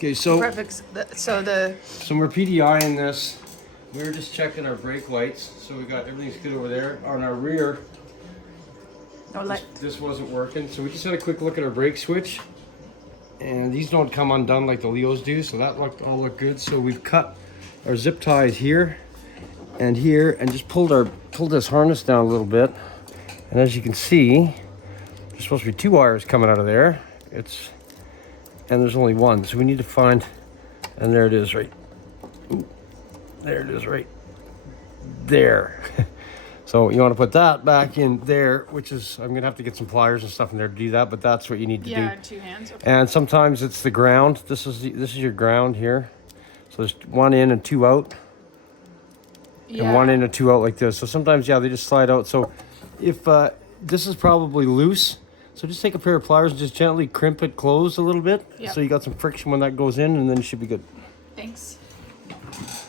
Okay, so Perfect. So the we're PDI-ing this. We were just checking our brake lights, so we got everything's good over there. On our rear, no light. this wasn't working, so we just had a quick look at our brake switch, and these don't come undone like the Leos do, so that all looked good. So we've cut our zip ties here and here, and just pulled this harness down a little bit. And as you can see, there's supposed to be 2 wires coming out of there. And there's only one, so we need to find, and there it is, right. Ooh, there it is, right there. So you want to put that back in there, which is, I'm gonna have to get some pliers and stuff in there to do that, but that's what you need to do. Yeah, 2 hands. Okay. And sometimes it's the ground. This is your ground here. So there's 1 in and 2 out, and 1 in and 2 out like this. So sometimes, yeah, they just slide out. So if this is probably loose, so just take a pair of pliers and just gently crimp it closed a little bit. Yep. So you got some friction when that goes in, and then it should be good. Thanks.